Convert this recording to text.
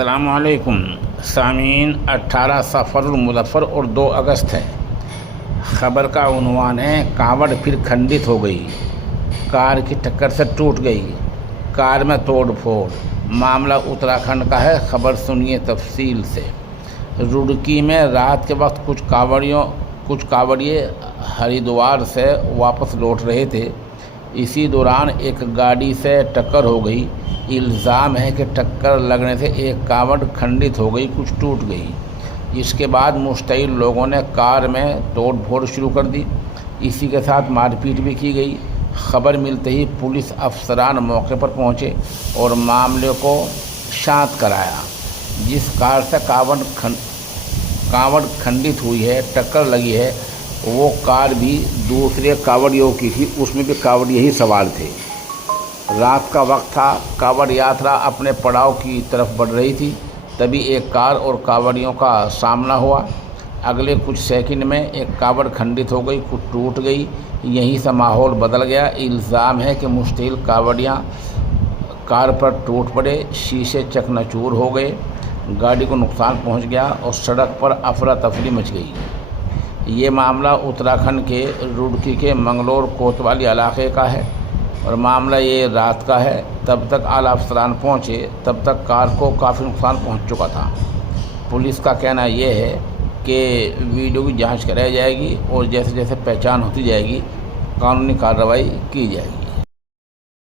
अस्सलामुअलैकुम सामीन। 18 सफ़रुल मुज़फ़्फ़र और 2 अगस्त है। ख़बर का उन्वान है, कावड़ फिर खंडित हो गई, कार की टक्कर से टूट गई, कार में तोड़ फोड़। मामला उत्तराखंड का है। ख़बर सुनिए तफसील से। रुड़की में रात के वक्त कुछ कावड़िए हरिद्वार से वापस लौट रहे थे। इसी दौरान एक गाड़ी से टक्कर हो गई। इल्ज़ाम है कि टक्कर लगने से एक कावड़ खंडित हो गई, कुछ टूट गई। इसके बाद मुश्तइल लोगों ने कार में तोड़ फोड़ शुरू कर दी। इसी के साथ मारपीट भी की गई। खबर मिलते ही पुलिस अफसरान मौके पर पहुंचे और मामले को शांत कराया। जिस कार से कावड़ खंडित हुई है, टक्कर लगी है, वो कार भी दूसरे कावड़ियों की थी, उसमें भी कावड़िए ही सवार थे। रात का वक्त था, कावड़ यात्रा अपने पड़ाव की तरफ बढ़ रही थी। तभी एक कार और कावड़ियों का सामना हुआ। अगले कुछ सेकंड में एक कावड़ खंडित हो गई, कुछ टूट गई। यहीं से माहौल बदल गया। इल्ज़ाम है कि मुश्तइल कावड़ियाँ कार पर टूट पड़े, शीशे चकनाचूर हो गए, गाड़ी को नुकसान पहुंच गया और सड़क पर अफरा तफरी मच गई। ये मामला उत्तराखंड के रुड़की के मंगलोर कोतवाली इलाके का है और मामला ये रात का है। तब तक आला अफसरान पहुँचे, तब तक कार को काफ़ी नुकसान पहुँच चुका था। पुलिस का कहना ये है कि वीडियो की जांच कराई जाएगी और जैसे जैसे पहचान होती जाएगी कानूनी कार्रवाई की जाएगी।